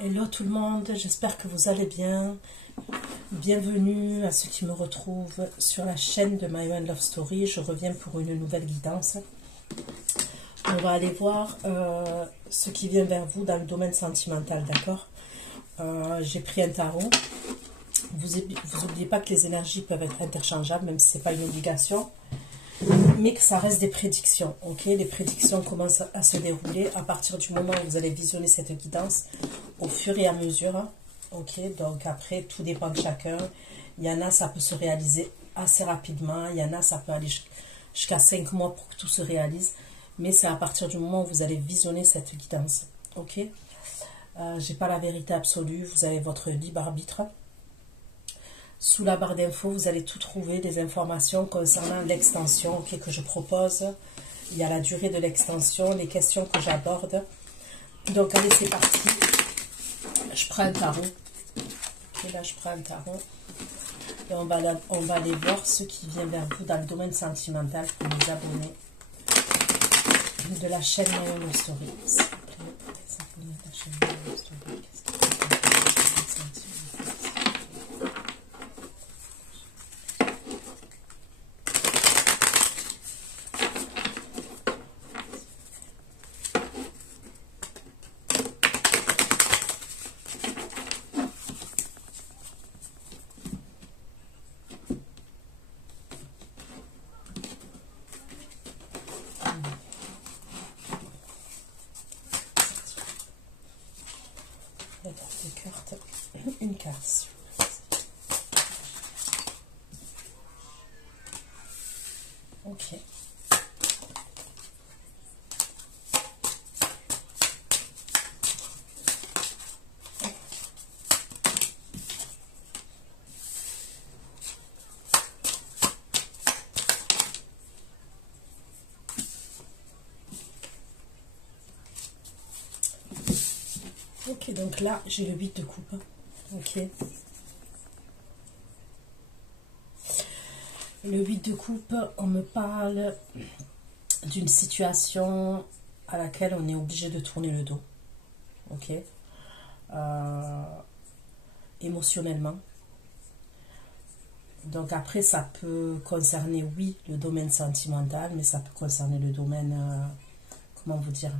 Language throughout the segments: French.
Hello tout le monde, j'espère que vous allez bien. Bienvenue à ceux qui me retrouvent sur la chaîne de My One Love Story. Je reviens pour une nouvelle guidance. On va aller voir ce qui vient vers vous dans le domaine sentimental, d'accord? J'ai pris un tarot. Vous n'oubliez pas que les énergies peuvent être interchangeables, même si ce n'est pas une obligation. Mais que ça reste des prédictions, ok? Les prédictions commencent à se dérouler à partir du moment où vous allez visionner cette guidance au fur et à mesure, ok? Donc après, tout dépend de chacun. Il y en a, ça peut se réaliser assez rapidement. Il y en a, ça peut aller jusqu'à 5 mois pour que tout se réalise. Mais c'est à partir du moment où vous allez visionner cette guidance, ok? J'ai pas la vérité absolue, vous avez votre libre arbitre. Sous la barre d'infos, vous allez tout trouver, des informations concernant l'extension que je propose. Il y a la durée de l'extension, les questions que j'aborde. Donc, allez, c'est parti. Je prends un tarot. Et là, je prends un tarot. Et on va aller voir ce qui vient vers vous dans le domaine sentimental pour les abonnés de la chaîne My One Love Story. S'il vous plaît, les abonnés de la chaîne My One Love Story. Des cartes, une carte. Ok. Ok, donc là, j'ai le 8 de coupe. Ok. Le 8 de coupe, on me parle d'une situation à laquelle on est obligé de tourner le dos. Ok. Émotionnellement. Donc après, ça peut concerner, oui, le domaine sentimental, mais ça peut concerner le domaine, comment vous dire,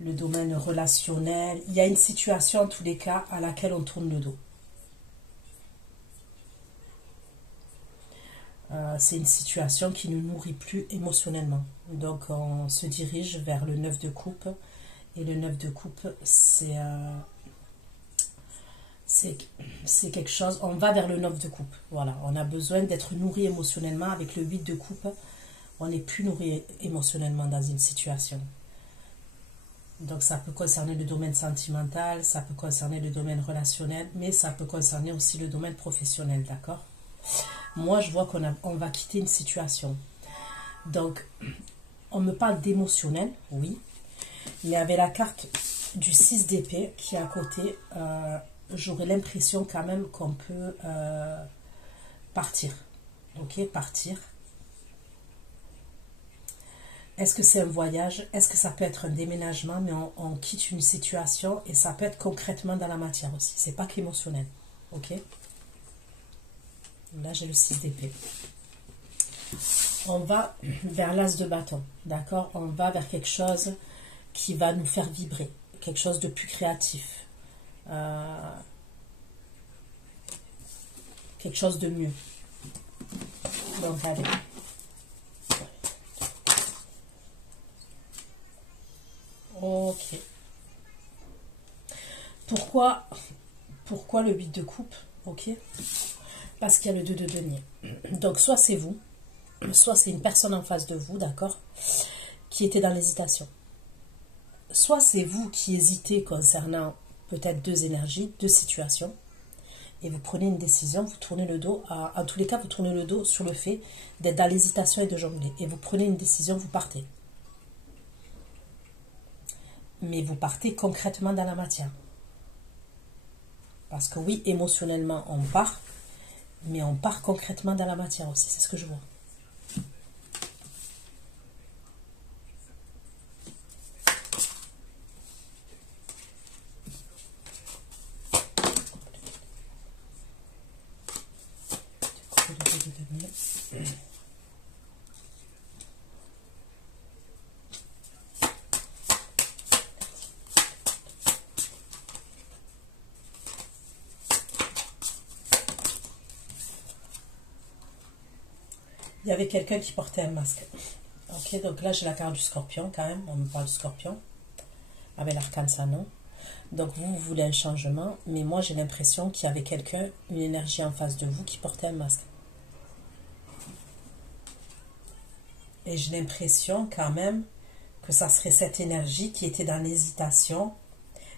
le domaine relationnel. Il y a une situation, en tous les cas, à laquelle on tourne le dos. C'est une situation qui ne nourrit plus émotionnellement. Donc, on se dirige vers le 9 de coupe. Et le 9 de coupe, c'est quelque chose... On va vers le 9 de coupe. Voilà, on a besoin d'être nourri émotionnellement. Avec le 8 de coupe, on n'est plus nourri émotionnellement dans une situation. Donc ça peut concerner le domaine sentimental, ça peut concerner le domaine relationnel, mais ça peut concerner aussi le domaine professionnel, d'accord? Moi, je vois qu'on va quitter une situation. Donc, on me parle d'émotionnel, oui, mais avec la carte du 6 d'épée qui est à côté, j'aurais l'impression quand même qu'on peut partir. Ok, partir. Est-ce que c'est un voyage? Est-ce que ça peut être un déménagement? Mais on quitte une situation et ça peut être concrètement dans la matière aussi. C'est pas qu'émotionnel. Ok? Là, j'ai le 6 d'épée. On va vers l'as de bâton. D'accord? On va vers quelque chose qui va nous faire vibrer. Quelque chose de plus créatif. Quelque chose de mieux. Donc, allez. Ok. Pourquoi le 8 de coupe? Ok. Parce qu'il y a le 2 de denier. Donc, soit c'est vous, soit c'est une personne en face de vous, d'accord, qui était dans l'hésitation. Soit c'est vous qui hésitez concernant peut-être deux énergies, deux situations, et vous prenez une décision, vous tournez le dos, en tous les cas, vous tournez le dos sur le fait d'être dans l'hésitation et de jongler. Et vous prenez une décision, vous partez. Mais vous partez concrètement dans la matière. Parce que oui, émotionnellement, on part, mais on part concrètement dans la matière aussi. C'est ce que je vois. Il y avait quelqu'un qui portait un masque. Ok, donc là j'ai la carte du scorpion quand même. On me parle du scorpion. Avec l'arcane Sanon. Donc vous voulez un changement. Mais moi j'ai l'impression qu'il y avait quelqu'un, une énergie en face de vous qui portait un masque. Et j'ai l'impression quand même que ça serait cette énergie qui était dans l'hésitation,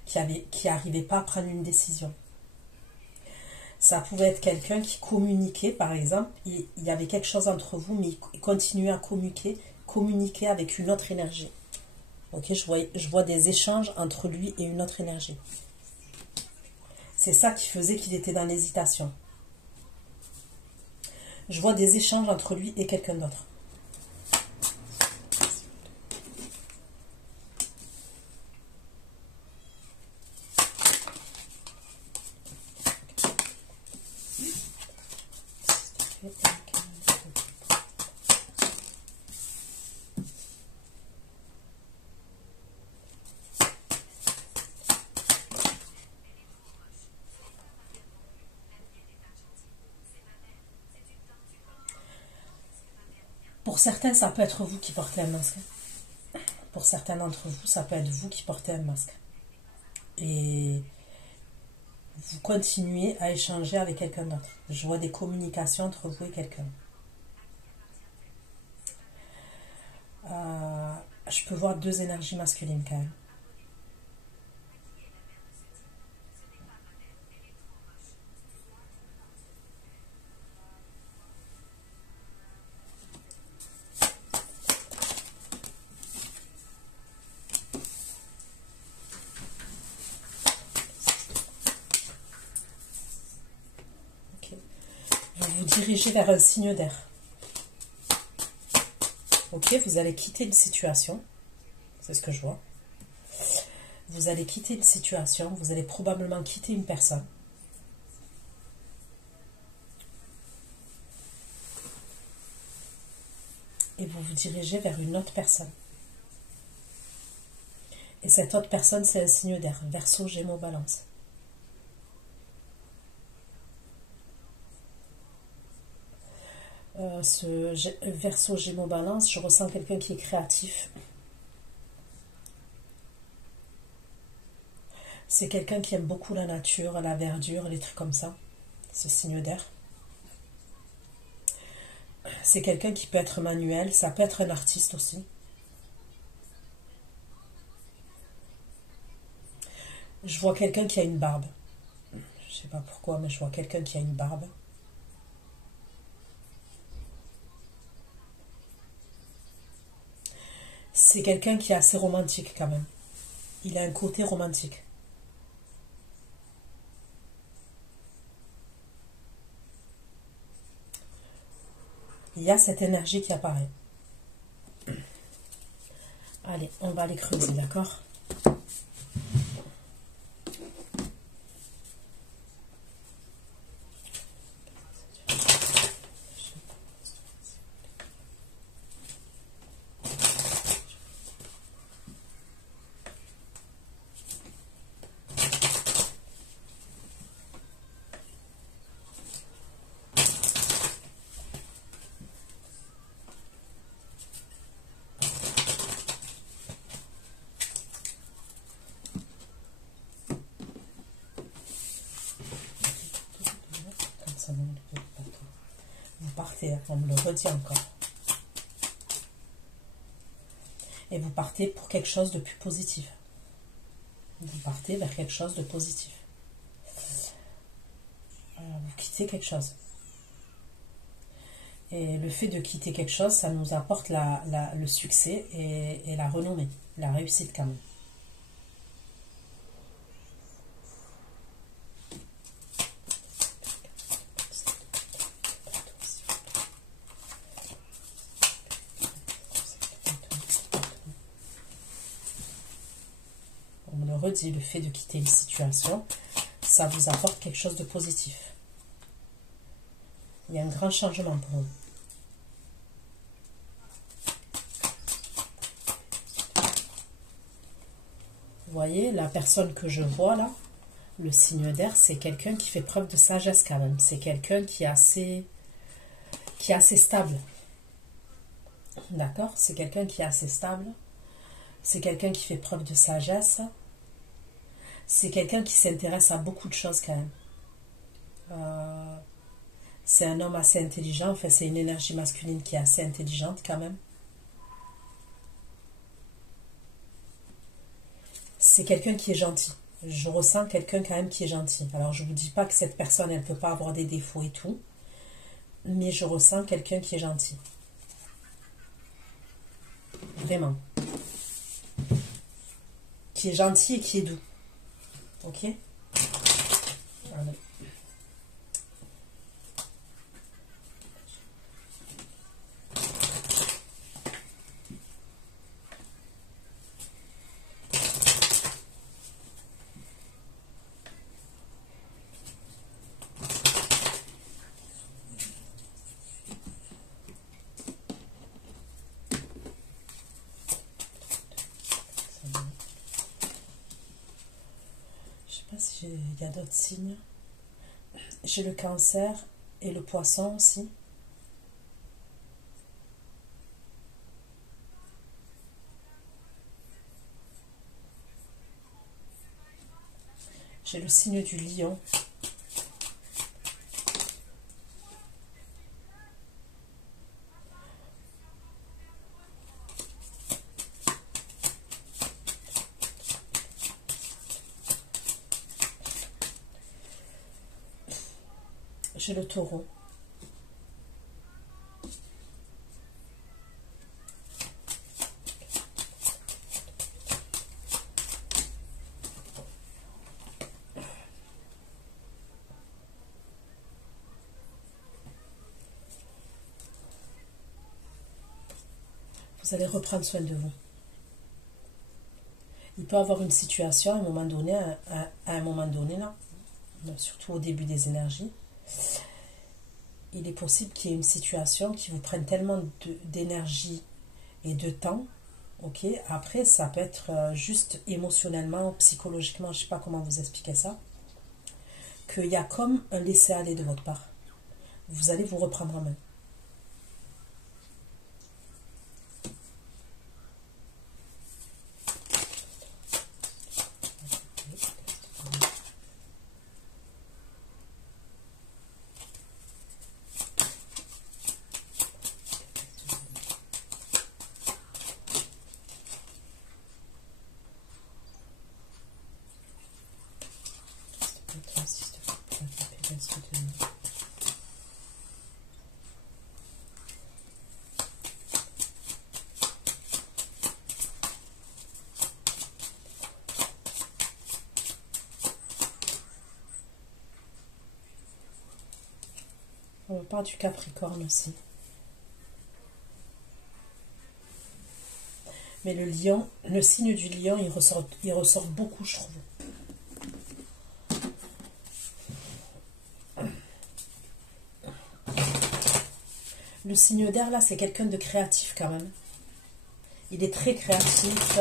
qui n'arrivait pas à prendre une décision. Ça pouvait être quelqu'un qui communiquait, par exemple, il y avait quelque chose entre vous, mais il continuait à communiquer avec une autre énergie. Ok, je vois des échanges entre lui et une autre énergie. C'est ça qui faisait qu'il était dans l'hésitation. Je vois des échanges entre lui et quelqu'un d'autre. Pour certains, ça peut être vous qui portez un masque. Pour certains d'entre vous, ça peut être vous qui portez un masque. Et vous continuez à échanger avec quelqu'un d'autre. Je vois des communications entre vous et quelqu'un. Je peux voir deux énergies masculines quand même. Vous dirigez vers un signe d'air. Ok, vous allez quitter une situation. C'est ce que je vois. Vous allez quitter une situation. Vous allez probablement quitter une personne. Et vous vous dirigez vers une autre personne. Et cette autre personne, c'est un signe d'air. Verseau, Gémeaux, Balance. Ce Verseau, Gémeaux, Balance, je ressens quelqu'un qui est créatif. C'est quelqu'un qui aime beaucoup la nature, la verdure, les trucs comme ça. Ce signe d'air. C'est quelqu'un qui peut être manuel, ça peut être un artiste aussi. Je vois quelqu'un qui a une barbe. Je sais pas pourquoi, mais je vois quelqu'un qui a une barbe. C'est quelqu'un qui est assez romantique quand même. Il a un côté romantique. Il y a cette énergie qui apparaît. Allez, on va aller creuser, d'accord ? Vous partez, on me le redit encore. Et vous partez pour quelque chose de plus positif. Vous partez vers quelque chose de positif. Vous quittez quelque chose. Et le fait de quitter quelque chose, ça nous apporte le succès et la renommée, la réussite quand même. On me le redit, le fait de quitter une situation, ça vous apporte quelque chose de positif. Il y a un grand changement pour vous. voyez, la personne que je vois là, le signe d'air, c'est quelqu'un qui fait preuve de sagesse quand même. C'est quelqu'un qui est assez stable. D'accord? C'est quelqu'un qui est assez stable. C'est quelqu'un qui fait preuve de sagesse. C'est quelqu'un qui s'intéresse à beaucoup de choses quand même. C'est un homme assez intelligent. Enfin, c'est une énergie masculine qui est assez intelligente quand même. C'est quelqu'un qui est gentil. Je ressens quelqu'un quand même qui est gentil. Alors, je ne vous dis pas que cette personne, elle ne peut pas avoir des défauts et tout. Mais je ressens quelqu'un qui est gentil. Vraiment. Qui est gentil et qui est doux. Ok? Voilà. Je sais pas si il y a d'autres signes. J'ai le cancer et le poisson aussi. J'ai le signe du lion. J'ai le taureau. Vous allez reprendre soin de vous. Il peut y avoir une situation à un moment donné, là, surtout au début des énergies. Il est possible qu'il y ait une situation qui vous prenne tellement d'énergie et de temps. Ok, après, ça peut être juste émotionnellement, psychologiquement, je ne sais pas comment vous expliquer ça, qu'il y a comme un laisser-aller de votre part. Vous allez vous reprendre en main. On parle du Capricorne aussi. Mais le lion, le signe du lion, il ressort beaucoup, je trouve. Le signe d'air, là, c'est quelqu'un de créatif quand même. Il est très créatif.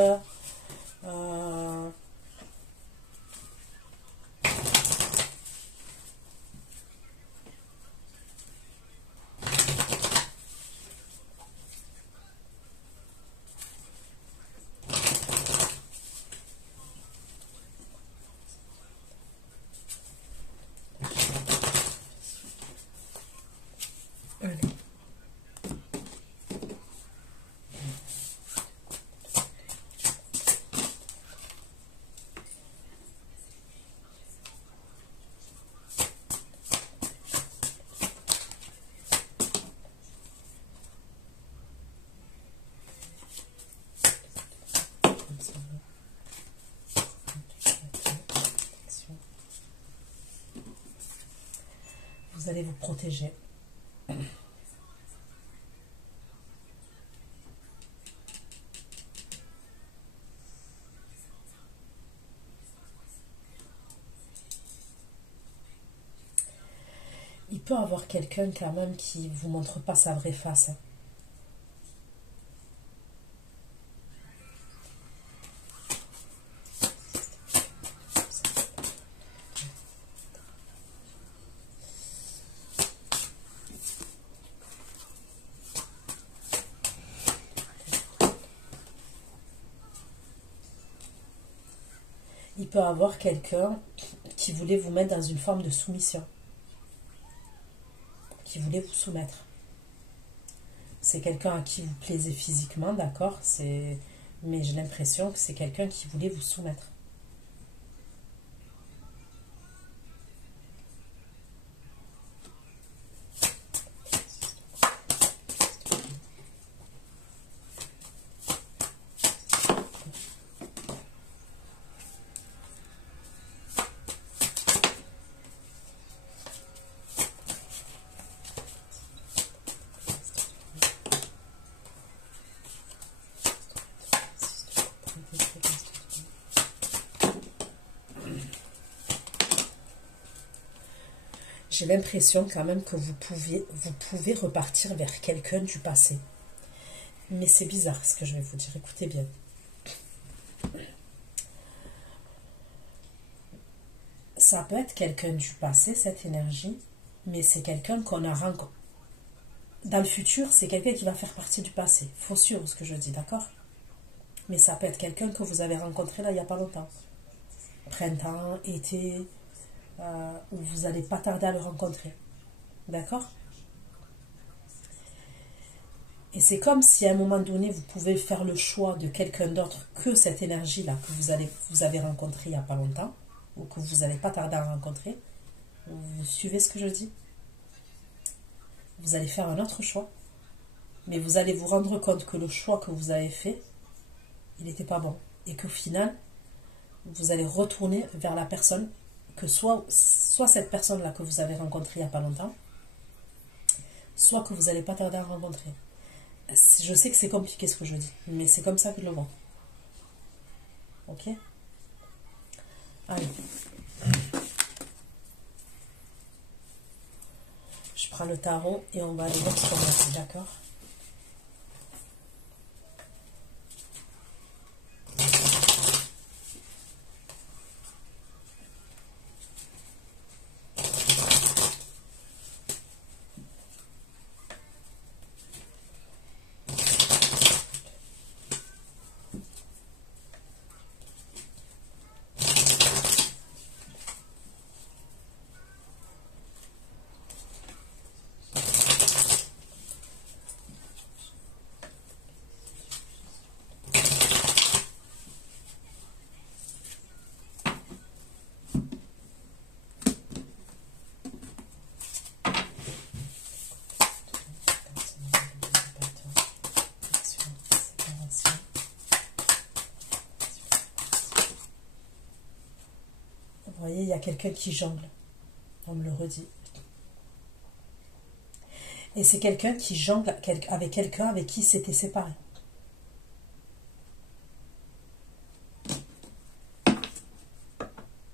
Vous allez vous protéger. Il peut y avoir quelqu'un quand même qui ne vous montre pas sa vraie face. il peut avoir quelqu'un qui voulait vous mettre dans une forme de soumission, qui voulait vous soumettre. C'est quelqu'un à qui vous plaisez physiquement, d'accord, mais j'ai l'impression que c'est quelqu'un qui voulait vous soumettre. J'ai l'impression quand même que vous pouvez repartir vers quelqu'un du passé. Mais c'est bizarre ce que je vais vous dire. Écoutez bien. Ça peut être quelqu'un du passé, cette énergie, mais c'est quelqu'un qu'on a rencontré. Dans le futur, c'est quelqu'un qui va faire partie du passé. Faut suivre ce que je dis, d'accord? Mais ça peut être quelqu'un que vous avez rencontré là, il n'y a pas longtemps. Printemps, été... où vous n'allez pas tarder à le rencontrer. D'accord? Et c'est comme si à un moment donné, vous pouvez faire le choix de quelqu'un d'autre que cette énergie-là que vous avez rencontrée il n'y a pas longtemps, ou que vous n'allez pas tarder à rencontrer. Vous suivez ce que je dis? Vous allez faire un autre choix, mais vous allez vous rendre compte que le choix que vous avez fait, il n'était pas bon. Et qu'au final, vous allez retourner vers la personne que soit cette personne-là que vous avez rencontrée il n'y a pas longtemps, soit que vous n'allez pas tarder à rencontrer. Je sais que c'est compliqué ce que je dis, mais c'est comme ça que je le vois. Ok? Allez. Je prends le tarot et on va aller voir ce qu'on a dit, d'accord? Vous voyez, il y a quelqu'un qui jongle. On me le redit. Et c'est quelqu'un qui jongle avec quelqu'un avec qui il s'était séparé.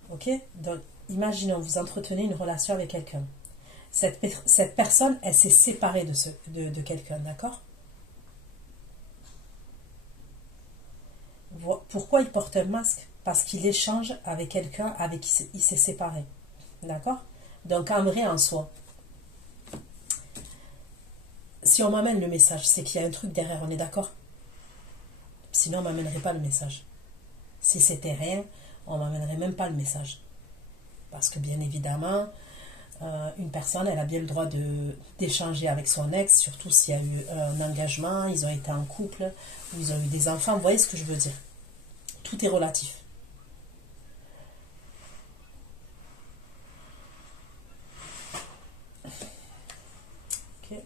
Ok? Donc, imaginons, vous entretenez une relation avec quelqu'un. Cette personne, elle s'est séparée de quelqu'un, d'accord? Pourquoi il porte un masque? Parce qu'il échange avec quelqu'un avec qui il s'est séparé. D'accord? Donc, en vrai, en soi, si on m'amène le message, c'est qu'il y a un truc derrière, on est d'accord? Sinon, on ne m'amènerait pas le message. Si c'était rien, on ne m'amènerait même pas le message. Parce que, bien évidemment, une personne, elle a bien le droit d'échanger avec son ex, surtout s'il y a eu un engagement, ils ont été en couple, ou ils ont eu des enfants. Vous voyez ce que je veux dire? Tout est relatif. Ok.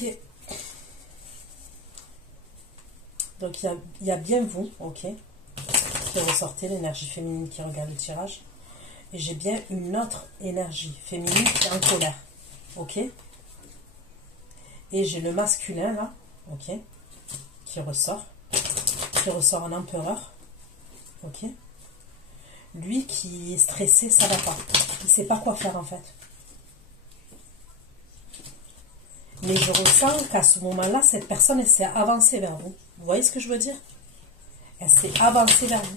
Ok. Donc il y a bien vous, ok, qui ressortez, l'énergie féminine qui regarde le tirage. Et j'ai bien une autre énergie féminine qui est en colère, ok. Et j'ai le masculin là, ok, qui ressort en empereur, ok. Lui qui est stressé, ça va pas. Il ne sait pas quoi faire en fait. Mais je ressens qu'à ce moment-là, cette personne, elle s'est avancée vers vous. Vous voyez ce que je veux dire? Elle s'est avancée vers vous.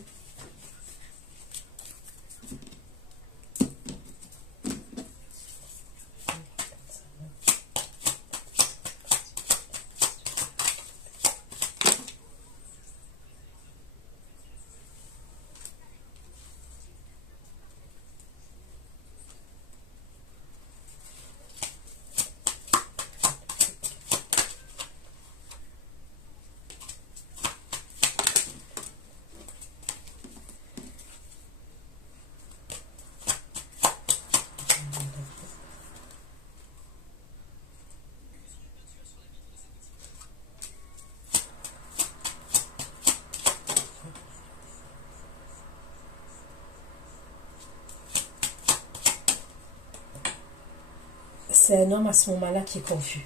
C'est un homme à ce moment-là qui est confus.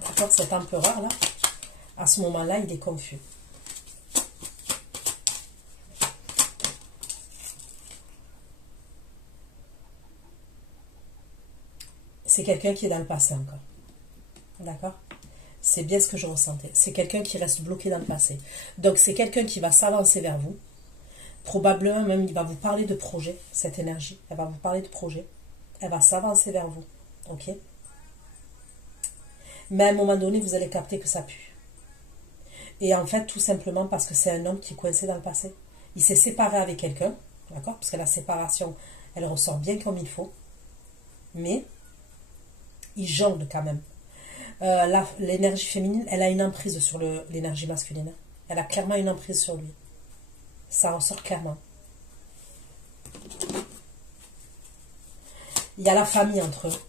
D'accord, cet empereur-là, à ce moment-là, il est confus. C'est quelqu'un qui est dans le passé encore. D'accord? C'est bien ce que je ressentais. C'est quelqu'un qui reste bloqué dans le passé. Donc, c'est quelqu'un qui va s'avancer vers vous. Probablement même, il va vous parler de projet, cette énergie. Elle va vous parler de projet. Elle va s'avancer vers vous. Ok? Mais à un moment donné, vous allez capter que ça pue. Et en fait, tout simplement parce que c'est un homme qui est coincé dans le passé. Il s'est séparé avec quelqu'un. D'accord? Parce que la séparation, elle ressort bien comme il faut. Mais il jongle quand même. L'énergie féminine, elle a une emprise sur l'énergie masculine. Elle a clairement une emprise sur lui. Ça ressort clairement. Il y a la famille entre eux.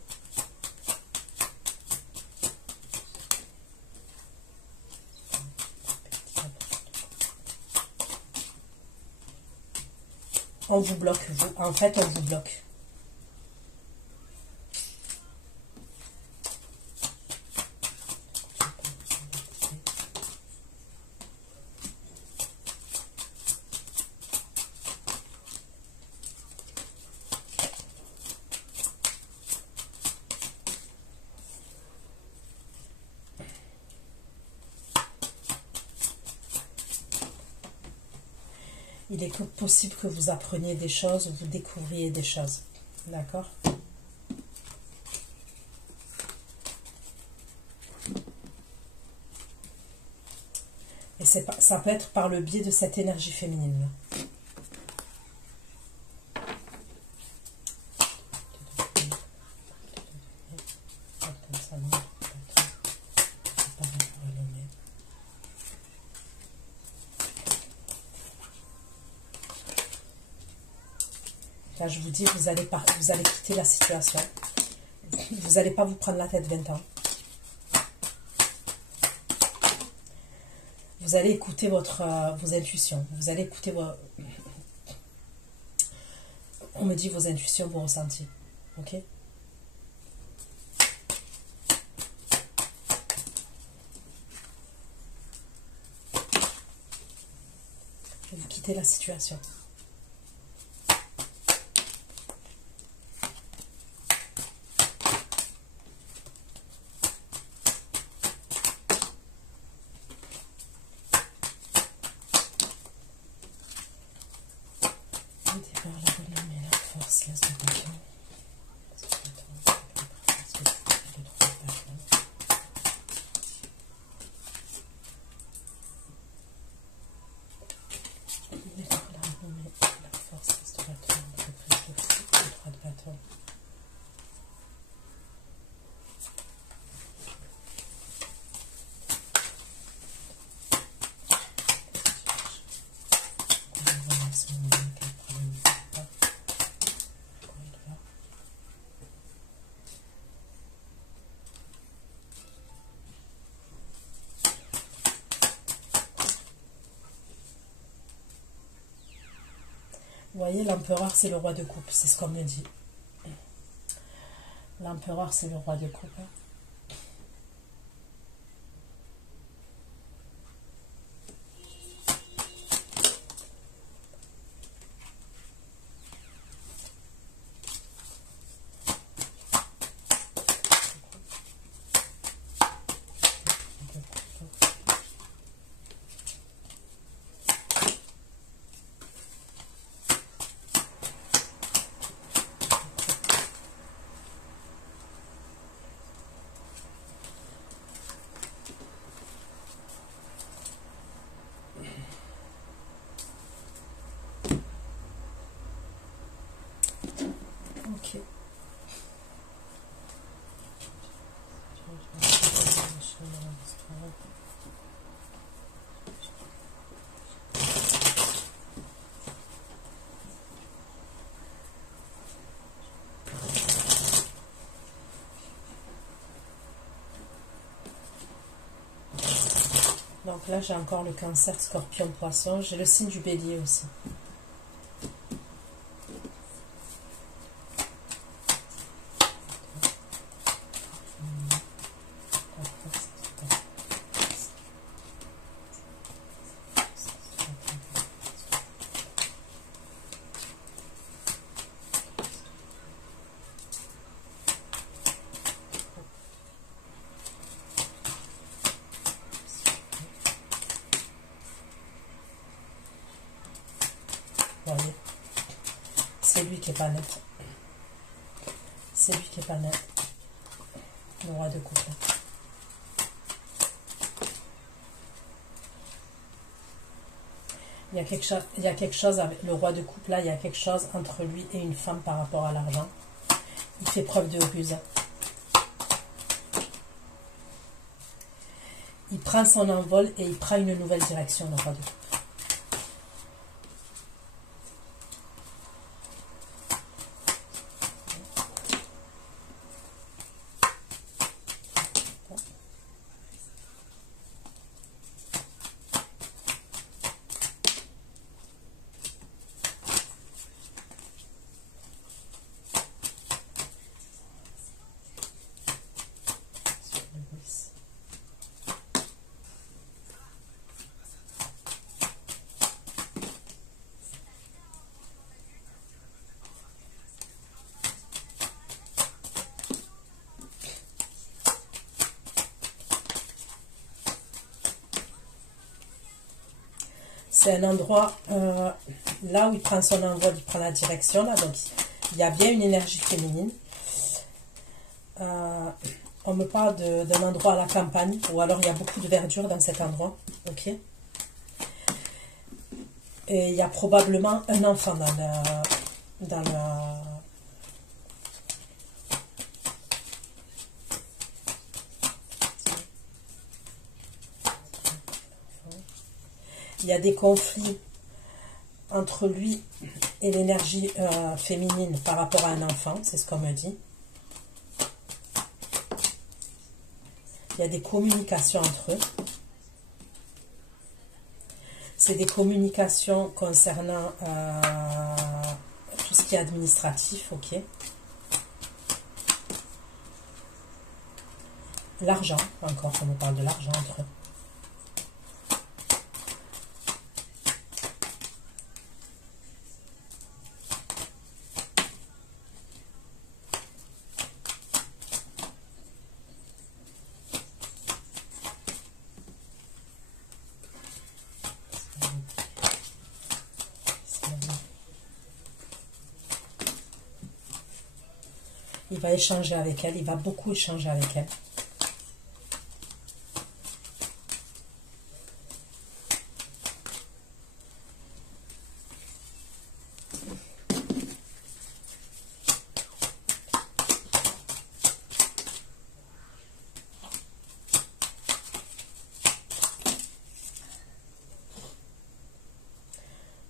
On vous bloque, vous. En fait, on vous bloque. Il est possible que vous appreniez des choses, vous découvriez des choses. D'accord? Et ça peut être par le biais de cette énergie féminine. Là, je vous dis, vous allez quitter la situation. Vous n'allez pas vous prendre la tête 20 ans. Vous allez écouter vos intuitions. Vous allez écouter on me dit vos intuitions, vos ressentis. Ok? Je vais vous quitter la situation. Vous voyez, l'empereur, c'est le roi de coupe, c'est ce qu'on me dit. L'empereur, c'est le roi de coupe. Ok. Donc là, j'ai encore le cancer, scorpion, poisson. J'ai le signe du bélier aussi. Voyez, c'est lui qui est pas net. C'est lui qui est pas net. Le roi de coupe. Il y a quelque chose avec le roi de coupe là, il y a quelque chose entre lui et une femme par rapport à l'argent. Il fait preuve de ruse. Il prend son envol et il prend une nouvelle direction, le roi de coupe. C'est un endroit, là où il prend son envol, il prend la direction, là, donc il y a bien une énergie féminine. On me parle d'un endroit à la campagne, ou alors il y a beaucoup de verdure dans cet endroit, ok. Et il y a probablement un enfant dans la... Il y a des conflits entre lui et l'énergie féminine par rapport à un enfant, c'est ce qu'on me dit. Il y a des communications entre eux. C'est des communications concernant tout ce qui est administratif, ok. L'argent, encore, on me parle de l'argent entre eux. Il va échanger avec elle, il va beaucoup échanger avec elle.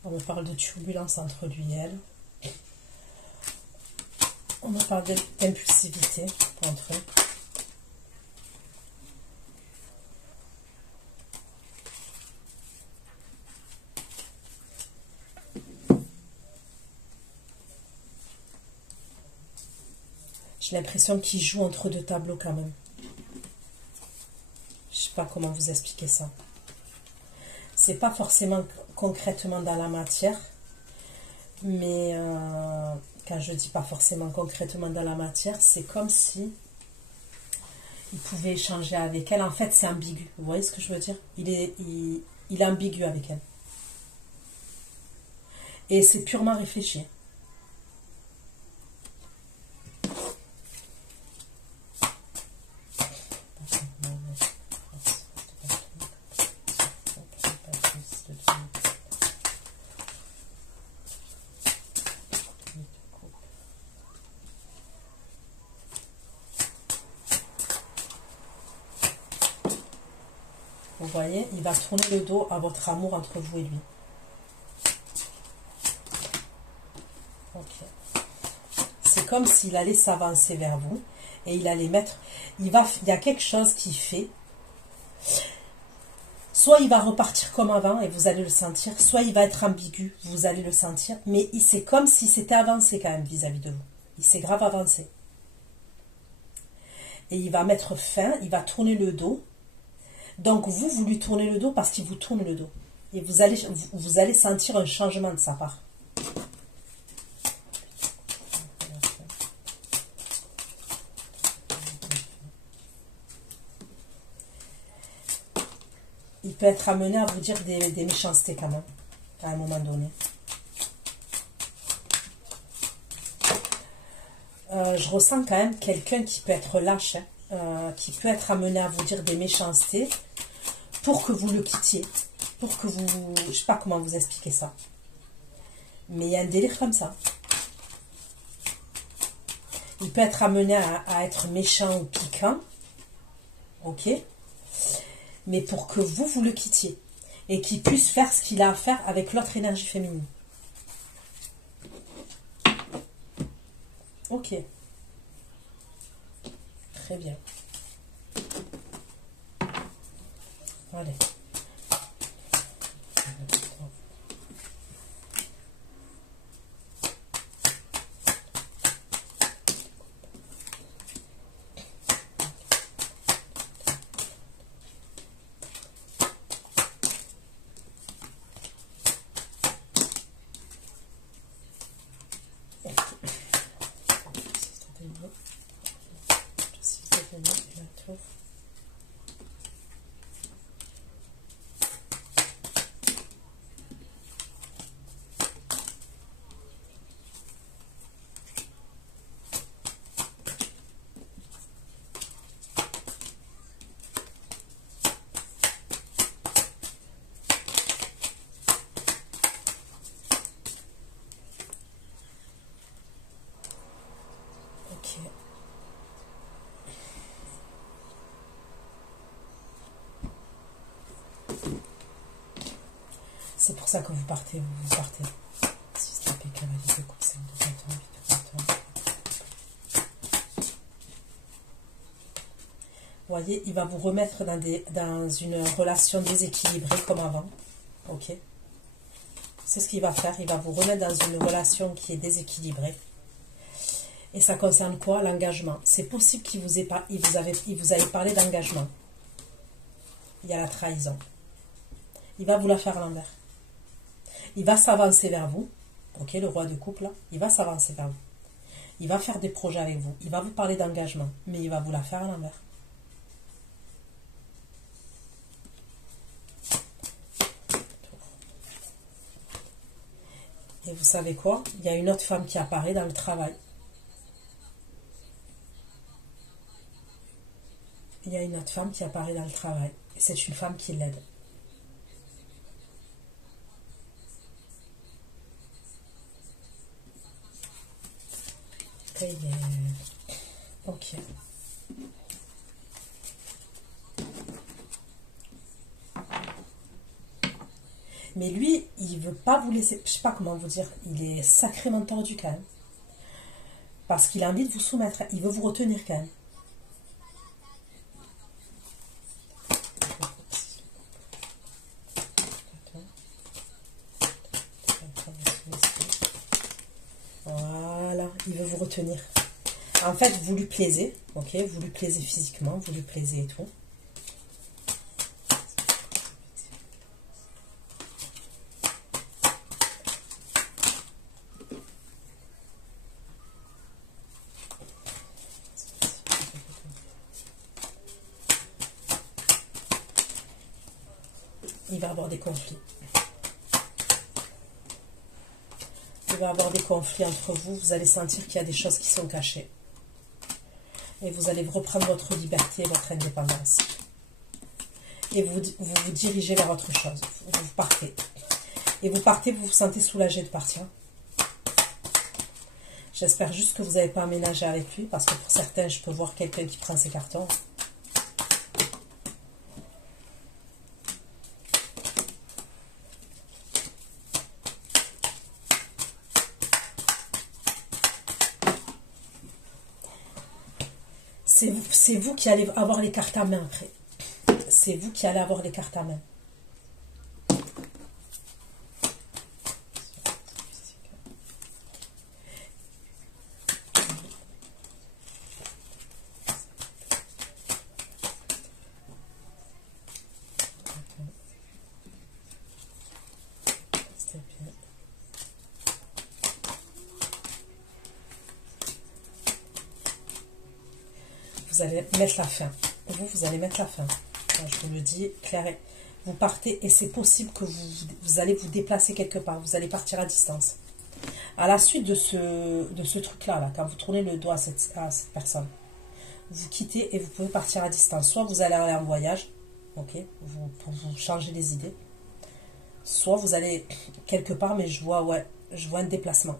On me parle de turbulence entre lui et elle. On me parle d'impulsivité entre eux. J'ai l'impression qu'il joue entre deux tableaux quand même. Je sais pas comment vous expliquer ça. C'est pas forcément concrètement dans la matière, mais quand je dis pas forcément concrètement dans la matière, c'est comme si il pouvait échanger avec elle. En fait, c'est ambigu. Vous voyez ce que je veux dire? Il est ambigu avec elle. Et c'est purement réfléchi. Vous voyez, il va tourner le dos à votre amour entre vous et lui. Ok. C'est comme s'il allait s'avancer vers vous et il allait mettre... Il y a quelque chose qui fait... Soit il va repartir comme avant et vous allez le sentir, soit il va être ambigu, vous allez le sentir, mais c'est comme si c'était avancé quand même vis-à-vis de vous. Il s'est grave avancé. Et il va mettre fin, il va tourner le dos. Donc vous lui tournez le dos parce qu'il vous tourne le dos. Et vous allez sentir un changement de sa part. Il peut être amené à vous dire des méchancetés quand même, à un moment donné. Je ressens quand même quelqu'un qui peut être lâche, qui peut être amené à vous dire des méchancetés pour que vous le quittiez, pour que vous... Je ne sais pas comment vous expliquer ça. Mais il y a un délire comme ça. Il peut être amené à être méchant ou piquant, ok, mais pour que vous le quittiez et qu'il puisse faire ce qu'il a à faire avec l'autre énergie féminine. Ok. Très bien. Allez. C'est pour ça que vous partez. Vous partez. Vous voyez, il va vous remettre dans une relation déséquilibrée comme avant. Ok. C'est ce qu'il va faire. Il va vous remettre dans une relation qui est déséquilibrée. Et ça concerne quoi? L'engagement. C'est possible qu'il vous ait parlé d'engagement. Il y a la trahison. Il va vous la faire à l'envers. Il va s'avancer vers vous. Ok, le roi de coupe là. Il va s'avancer vers vous. Il va faire des projets avec vous. Il va vous parler d'engagement. Mais il va vous la faire à l'envers. Et vous savez quoi? Il y a une autre femme qui apparaît dans le travail. Il y a une autre femme qui apparaît dans le travail. Et c'est une femme qui l'aide. Très bien. Ok. Mais lui, il veut pas vous laisser... Je sais pas comment vous dire. Il est sacrément tordu quand même. Parce qu'il a envie de vous soumettre. Il veut vous retenir quand même. Voilà. Il veut vous retenir. En fait, vous lui plaisez, ok? Vous lui plaisez physiquement, vous lui plaisez et tout. Il va y avoir des conflits. Il va y avoir des conflits entre vous. Vous allez sentir qu'il y a des choses qui sont cachées. Et vous allez reprendre votre liberté et votre indépendance. Et vous vous dirigez vers autre chose. Vous partez. Et vous partez, vous vous sentez soulagé de partir. J'espère juste que vous n'avez pas aménagé avec lui, parce que pour certains, je peux voir quelqu'un qui prend ses cartons. C'est vous qui allez avoir les cartes à main après. C'est vous qui allez avoir les cartes à main. Vous allez mettre la fin. Vous allez mettre la fin. Je vous le dis clair. Vous partez et c'est possible que vous allez vous déplacer quelque part. Vous allez partir à distance. À la suite de ce truc-là, quand vous tournez le doigt à cette personne, vous quittez et vous pouvez partir à distance. Soit vous allez aller en voyage, ok, pour vous changer les idées. Soit vous allez quelque part, mais je vois un déplacement.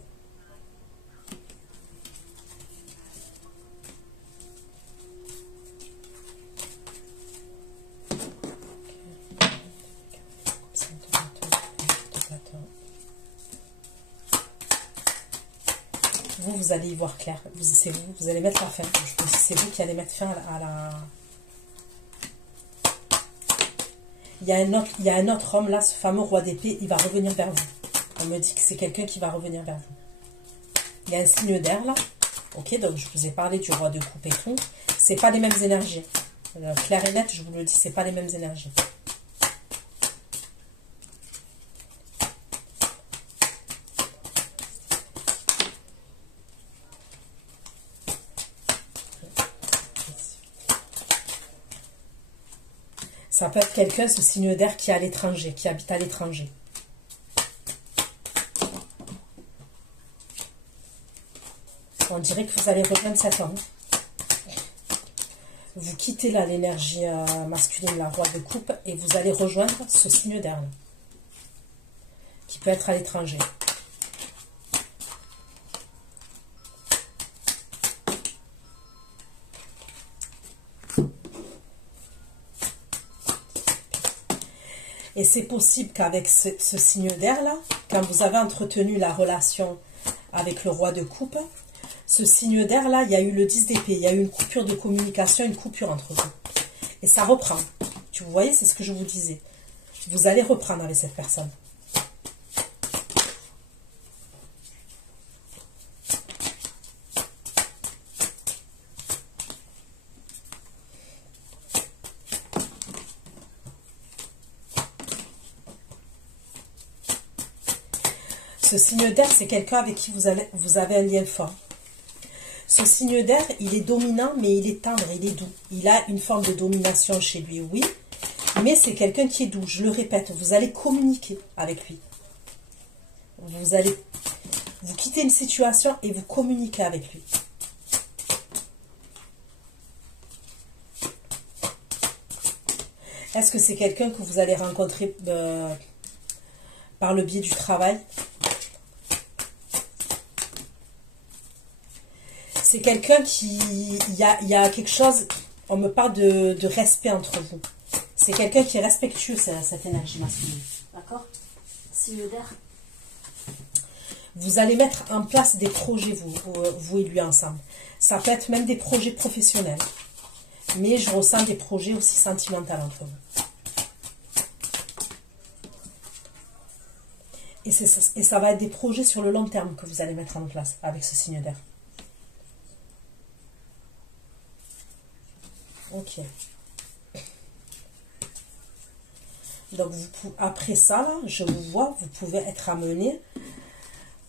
Vous allez y voir clair. C'est vous allez mettre la fin. C'est vous qui allez mettre fin à la... Il y a un autre homme là, ce fameux roi d'épée, il va revenir vers vous. On me dit que c'est quelqu'un qui va revenir vers vous. Il y a un signe d'air là. Ok, donc je vous ai parlé du roi de coupe et tout. C'est pas les mêmes énergies. Clair et net, je vous le dis, c'est pas les mêmes énergies. Ça peut être quelqu'un, ce signe d'air, qui est à l'étranger, qui habite à l'étranger. On dirait que vous allez rejoindre cet homme. Vous quittez là l'énergie masculine, la roi de coupe, et vous allez rejoindre ce signe d'air, qui peut être à l'étranger. Et c'est possible qu'avec ce signe d'air-là, quand vous avez entretenu la relation avec le roi de coupe, ce signe d'air-là, il y a eu le 10 d'épée, il y a eu une coupure de communication, une coupure entre vous. Et ça reprend. Vous voyez, c'est ce que je vous disais. Vous allez reprendre avec cette personne. Ce signe d'air, c'est quelqu'un avec qui vous avez un lien fort. Ce signe d'air, il est dominant, mais il est tendre, il est doux. Il a une forme de domination chez lui, oui. Mais c'est quelqu'un qui est doux, je le répète. Vous allez communiquer avec lui. Vous quittez une situation et vous communiquez avec lui. Est-ce que c'est quelqu'un que vous allez rencontrer par le biais du travail? C'est quelqu'un qui... Il y a quelque chose... On me parle de respect entre vous. C'est quelqu'un qui est respectueux, cette énergie masculine. D'accord? Signe d'air. Vous allez mettre en place des projets, vous et lui ensemble. Ça peut être même des projets professionnels. Mais je ressens des projets aussi sentimentaux entre vous. Et ça va être des projets sur le long terme que vous allez mettre en place avec ce signe d'air. Ok. Donc, après ça, là, je vous vois, vous pouvez être amené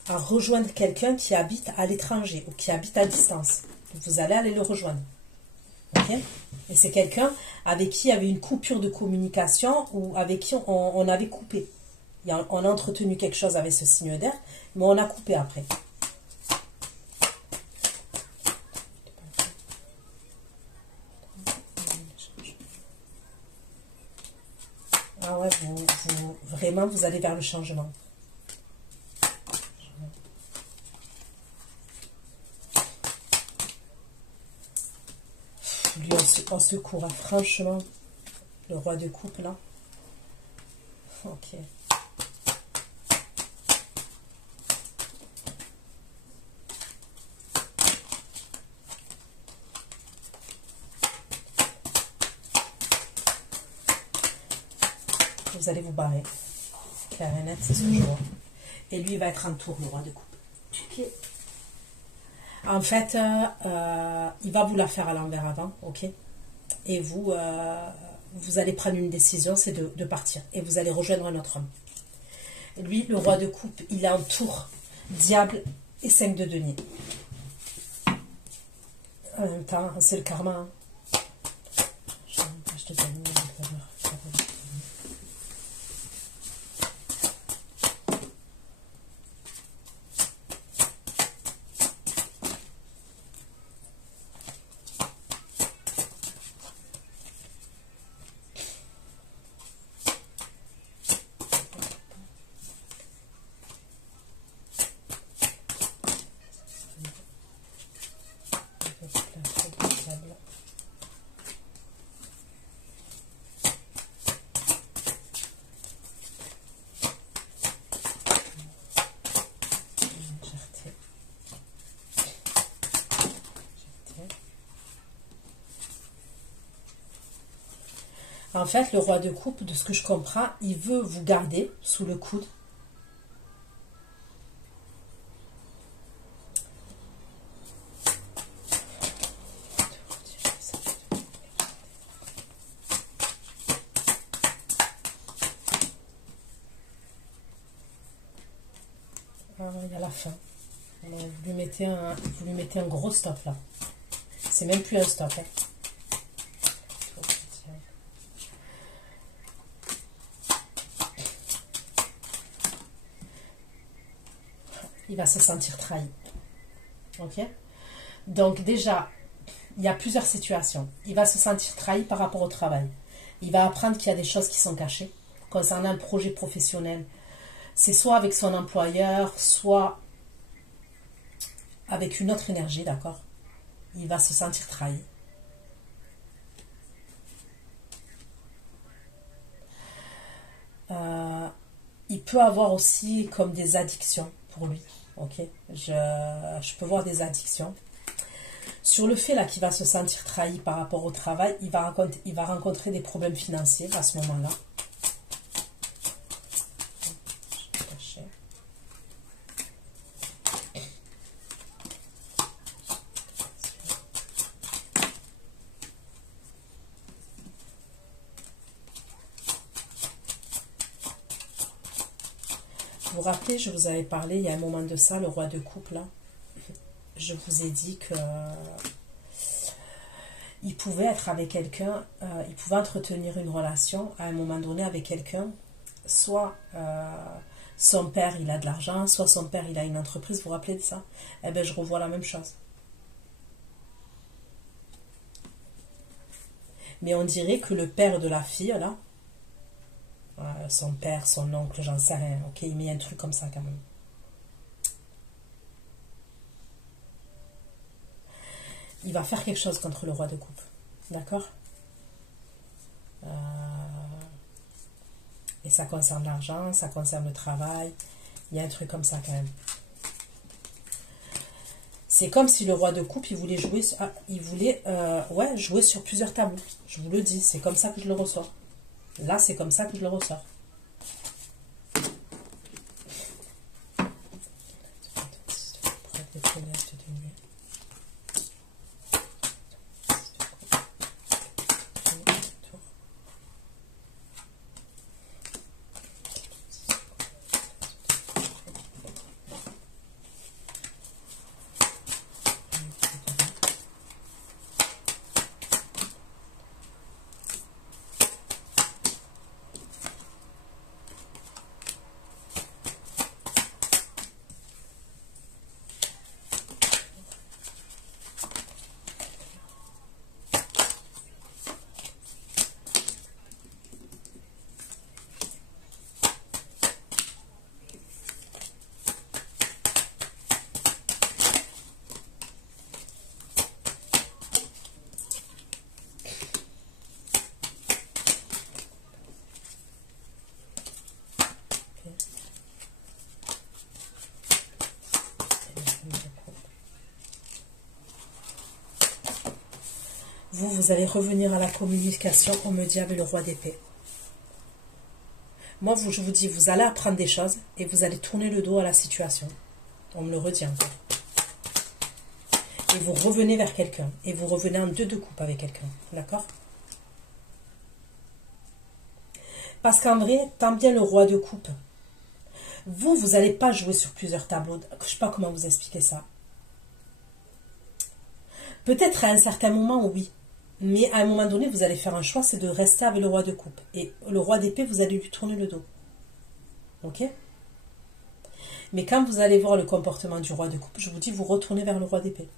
à rejoindre quelqu'un qui habite à l'étranger ou qui habite à distance. Vous allez aller le rejoindre. Ok? Et c'est quelqu'un avec qui il y avait une coupure de communication ou avec qui on avait coupé. On a entretenu quelque chose avec ce signe d'air, mais on a coupé après. Ah ouais, vraiment, vous allez vers le changement. Lui, en secours, hein, franchement, le roi de coupe, là. Ok. Vous allez vous barrer. Clair et net, c'est ce que je vois. Et lui, il va être en tour, le roi de coupe. Ok. En fait, il va vous la faire à l'envers avant, ok? Et vous, vous allez prendre une décision, c'est de partir. Et vous allez rejoindre un autre homme. Lui, le roi de coupe, il est en tour, diable et 5 de denier. En même temps, c'est le karma. Hein. Je te donne une valeur. En fait, le roi de coupe, de ce que je comprends, il veut vous garder sous le coude. Ah, il y a la fin. Alors, vous lui mettez un gros stop là. C'est même plus un stop. Hein. Il va se sentir trahi. Ok? Donc déjà, il y a plusieurs situations. Il va se sentir trahi par rapport au travail. Il va apprendre qu'il y a des choses qui sont cachées concernant le projet professionnel. C'est soit avec son employeur, soit avec une autre énergie, d'accord? Il va se sentir trahi. Il peut avoir aussi comme des addictions pour lui. Ok, je peux voir des addictions. Sur le fait là qu'il va se sentir trahi par rapport au travail, il va rencontrer des problèmes financiers à ce moment-là. Vous vous rappelez, je vous avais parlé il y a un moment de ça, le roi de coupe là. Je vous ai dit que il pouvait être avec quelqu'un, il pouvait entretenir une relation à un moment donné avec quelqu'un, soit son père il a de l'argent, soit son père il a une entreprise, vous vous rappelez de ça? Eh bien je revois la même chose. Mais on dirait que le père de la fille là, son père, son oncle, j'en sais rien, ok, il met un truc comme ça quand même. Il va faire quelque chose contre le roi de coupe, d'accord? Et ça concerne l'argent, ça concerne le travail, il y a un truc comme ça quand même. C'est comme si le roi de coupe, il voulait jouer, ouais, jouer sur plusieurs tableaux. Je vous le dis, c'est comme ça que je le ressors. Là, c'est comme ça que je le ressors. vous allez revenir à la communication, on me dit avec le roi d'épée. Moi, je vous dis, vous allez apprendre des choses et vous allez tourner le dos à la situation. On me le redit encore. Et vous revenez vers quelqu'un. Et vous revenez en deux de coupe avec quelqu'un. D'accord? Parce qu'en vrai, tant bien le roi de coupe, vous n'allez pas jouer sur plusieurs tableaux. Je ne sais pas comment vous expliquer ça. Peut-être à un certain moment, oui. Mais à un moment donné, vous allez faire un choix, c'est de rester avec le roi de coupe. Et le roi d'épée, vous allez lui tourner le dos. Ok? Mais quand vous allez voir le comportement du roi de coupe, je vous dis, vous retournez vers le roi d'épée.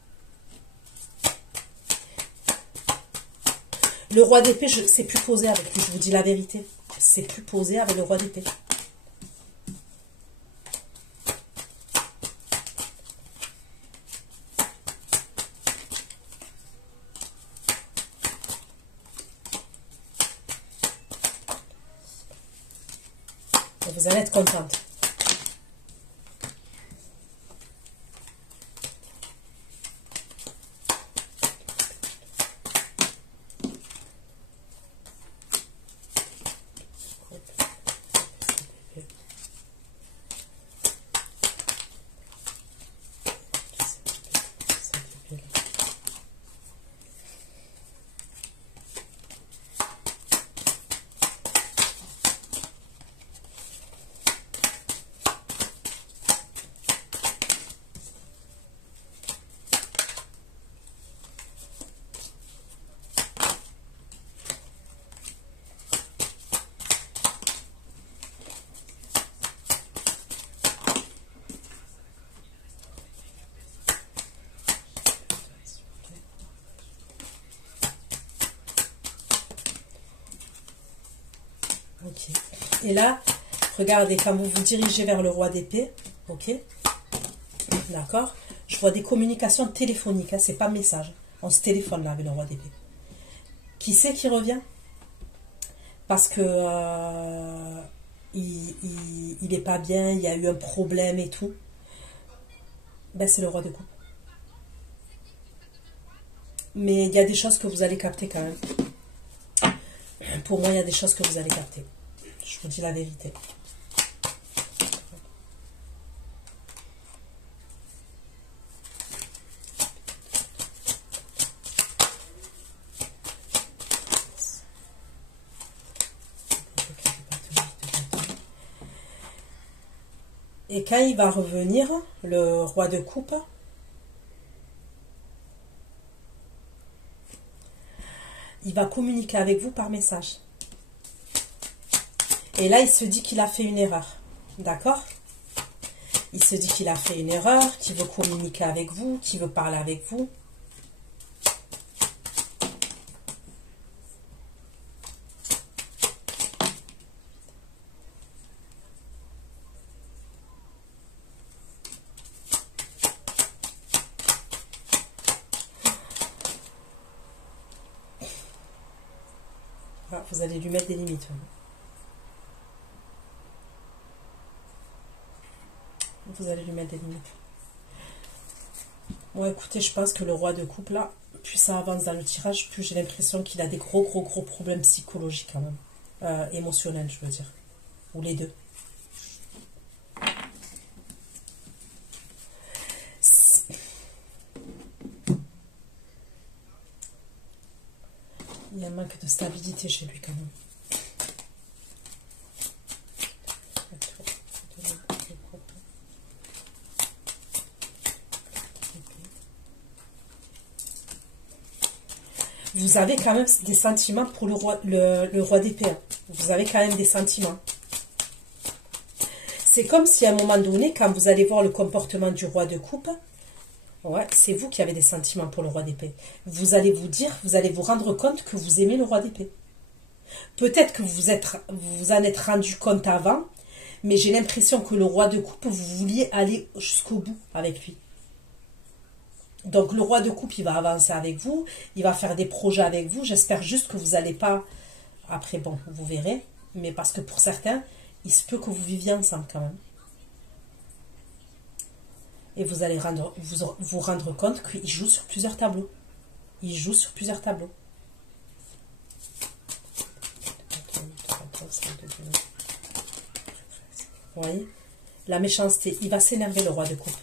Le roi d'épée, c'est plus posé avec lui, je vous dis la vérité. C'est plus posé avec le roi d'épée. Et vous allez être contente. Ok. Et là, regardez, quand vous vous dirigez vers le roi d'épée, ok, d'accord, je vois des communications téléphoniques, hein, c'est pas message. On se téléphone là avec le roi d'épée. Qui c'est qui revient? Parce que il est pas bien, il y a eu un problème et tout. Ben, c'est le roi de coupe. Mais il y a des choses que vous allez capter quand même. Pour moi, il y a des choses que vous allez capter. Je vous dis la vérité. Et quand il va revenir, le roi de coupe, il va communiquer avec vous par message. Et là, il se dit qu'il a fait une erreur. D'accord? Il se dit qu'il a fait une erreur, qu'il veut communiquer avec vous, qu'il veut parler avec vous. Ah, vous allez lui mettre des limites. Vous allez lui mettre des limites. Bon, écoutez, je pense que le roi de coupe, là, plus ça avance dans le tirage, plus j'ai l'impression qu'il a des gros problèmes psychologiques quand même. Émotionnels, je veux dire. Ou les deux. Il y a un manque de stabilité chez lui quand même. Vous avez quand même des sentiments pour le roi d'épée. Hein. Vous avez quand même des sentiments. C'est comme si à un moment donné, quand vous allez voir le comportement du roi de coupe, ouais, c'est vous qui avez des sentiments pour le roi d'épée. Vous allez vous dire, vous allez vous rendre compte que vous aimez le roi d'épée. Peut-être que vous en êtes rendu compte avant, mais j'ai l'impression que le roi de coupe, vous vouliez aller jusqu'au bout avec lui. Donc le roi de coupe, il va avancer avec vous, il va faire des projets avec vous. J'espère juste que vous n'allez pas... Après, bon, vous verrez. Mais parce que pour certains, il se peut que vous viviez ensemble quand même. Et vous allez vous rendre compte qu'il joue sur plusieurs tableaux. Il joue sur plusieurs tableaux. Vous voyez? La méchanceté. Il va s'énerver, le roi de coupe.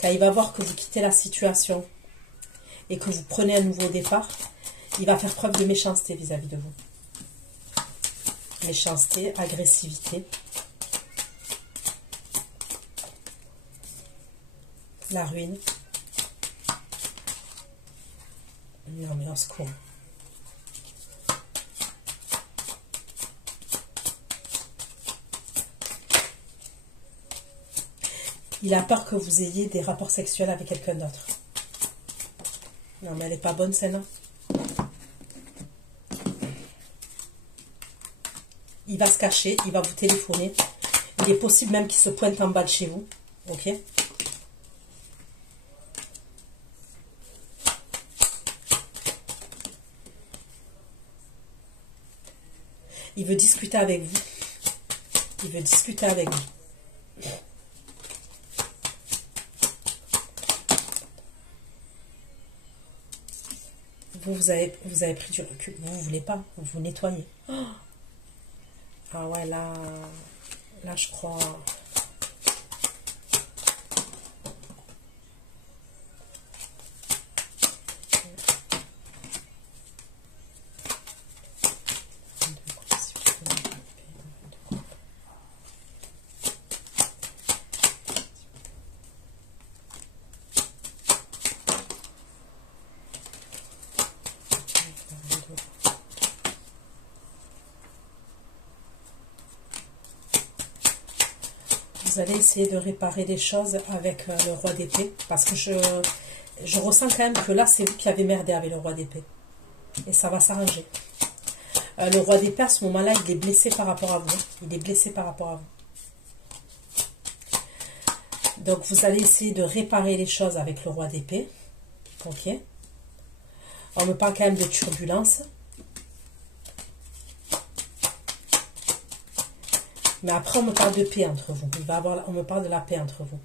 Quand il va voir que vous quittez la situation et que vous prenez un nouveau départ, il va faire preuve de méchanceté vis-à-vis de vous. Méchanceté, agressivité. La ruine. Non mais au secours. Il a peur que vous ayez des rapports sexuels avec quelqu'un d'autre. Non mais elle n'est pas bonne celle-là. Il va se cacher, il va vous téléphoner. Il est possible même qu'il se pointe en bas de chez vous. Ok? Il veut discuter avec vous. Il veut discuter avec vous. Vous avez pris du recul. Vous ne voulez pas. Vous nettoyez. Oh, ah ouais, là je crois... Vous allez essayer de réparer les choses avec le roi d'épée. Parce que je ressens quand même que là, c'est vous qui avez merdé avec le roi d'épée. Et ça va s'arranger. Le roi d'épée, à ce moment-là, il est blessé par rapport à vous. Il est blessé par rapport à vous. Donc, vous allez essayer de réparer les choses avec le roi d'épée. Ok. On me parle quand même de turbulence. Mais après, on me parle de paix entre vous. On me parle de la paix entre vous.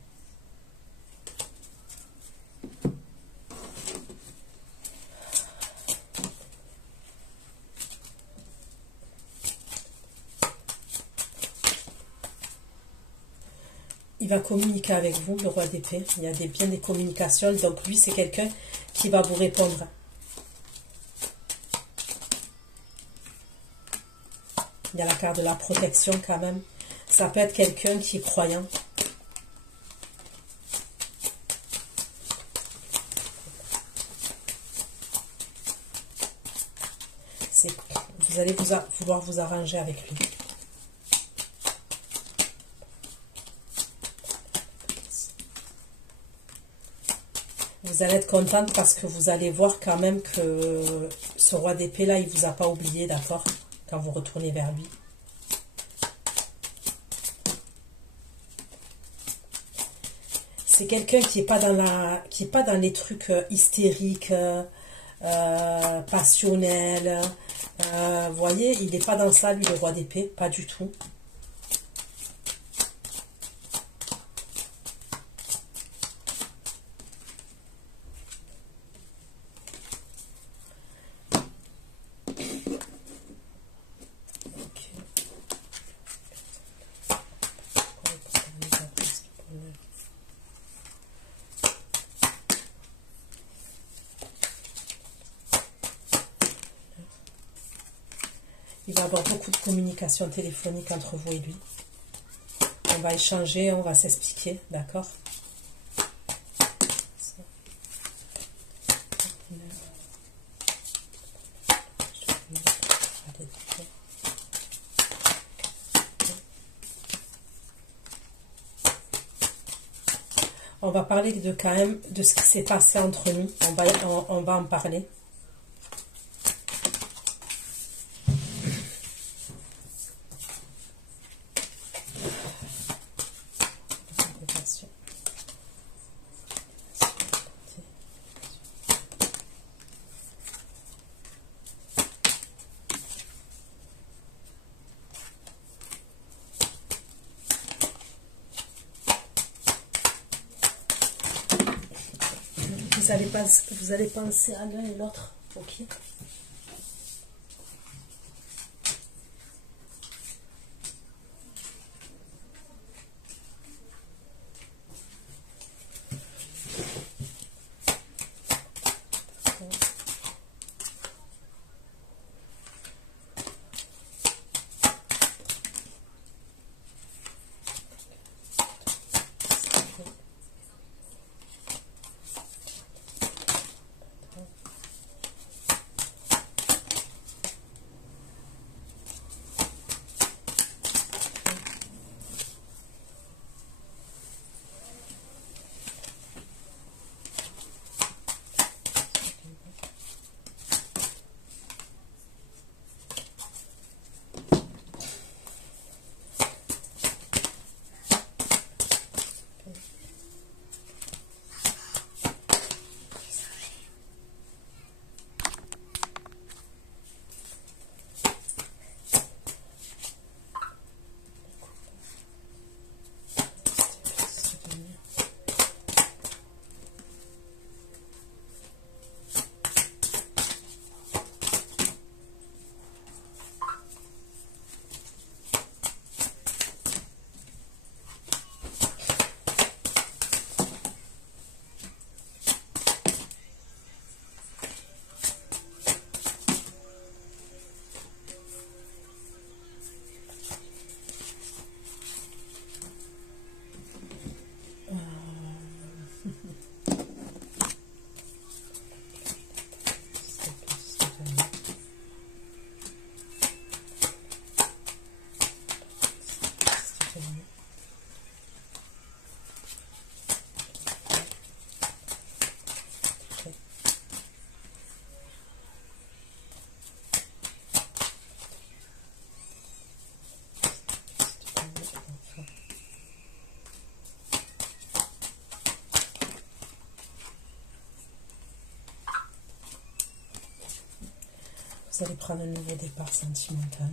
Il va communiquer avec vous, le roi d'épée. Il y a bien des communications. Donc, lui, c'est quelqu'un qui va vous répondre. Il y a la carte de la protection quand même. Ça peut être quelqu'un qui est croyant. Vous allez vouloir vous arranger avec lui. Vous allez être contente parce que vous allez voir quand même que ce roi d'épée là, il ne vous a pas oublié, d'accord? Quand vous retournez vers lui. C'est quelqu'un qui n'est pas dans les trucs hystériques, passionnels. Vous voyez, il n'est pas dans ça, lui, le roi d'épée, pas du tout. Il va y avoir beaucoup de communication téléphonique entre vous et lui. On va échanger, on va s'expliquer, d'accord? On va parler quand même de ce qui s'est passé entre nous. On va en parler. Vous allez penser à l'un et l'autre, ok? Vous allez prendre un nouveau départ sentimental.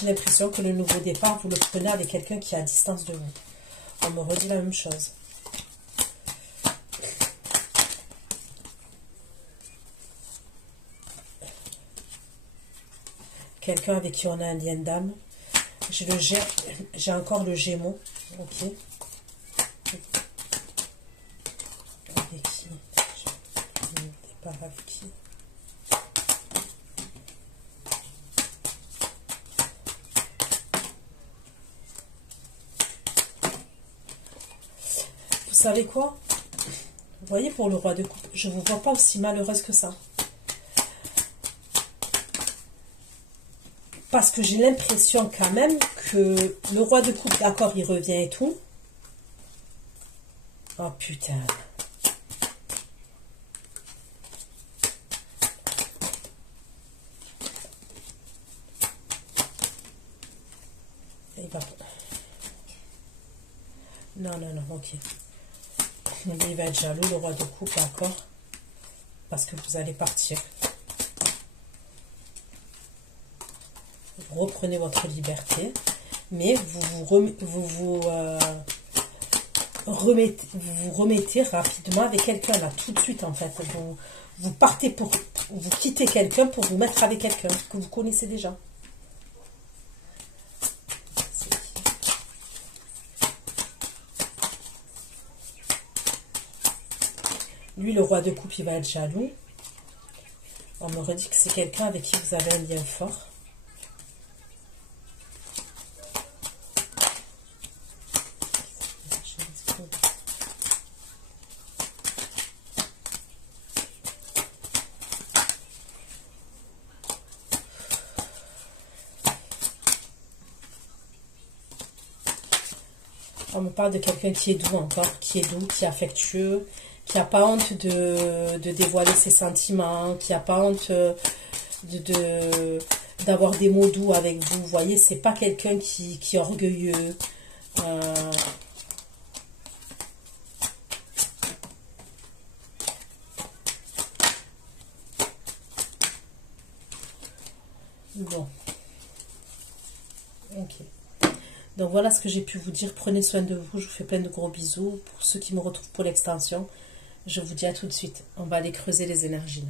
J'ai l'impression que le nouveau départ, vous le prenez avec quelqu'un qui est à distance de vous. On me redit la même chose. Quelqu'un avec qui on a un lien d'âme. J'ai encore le Gémeaux. Ok. Avec qui? Le départ avec qui? Vous savez quoi? Vous voyez, pour le roi de coupe, je ne vous vois pas aussi malheureuse que ça. Parce que j'ai l'impression quand même que le roi de coupe, d'accord, il revient et tout. Oh putain. Il va... Non, non, non, ok. Il va être jaloux, le roi de coupe, d'accord. Parce que vous allez partir. Vous reprenez votre liberté. Mais vous remettez rapidement avec quelqu'un, là, tout de suite, en fait. Vous partez pour... Vous quittez quelqu'un pour vous mettre avec quelqu'un que vous connaissez déjà. Lui, le roi de coupe, il va être jaloux. On me redit que c'est quelqu'un avec qui vous avez un lien fort. On me parle de quelqu'un qui est doux encore, qui est doux, qui est affectueux, qui n'a pas honte de dévoiler ses sentiments, qui n'a pas honte d'avoir des mots doux avec vous. Vous voyez, c'est pas quelqu'un qui est orgueilleux. Bon. Ok. Donc voilà ce que j'ai pu vous dire. Prenez soin de vous. Je vous fais plein de gros bisous. Pour ceux qui me retrouvent pour l'extension, je vous dis à tout de suite. On va aller creuser les énergies.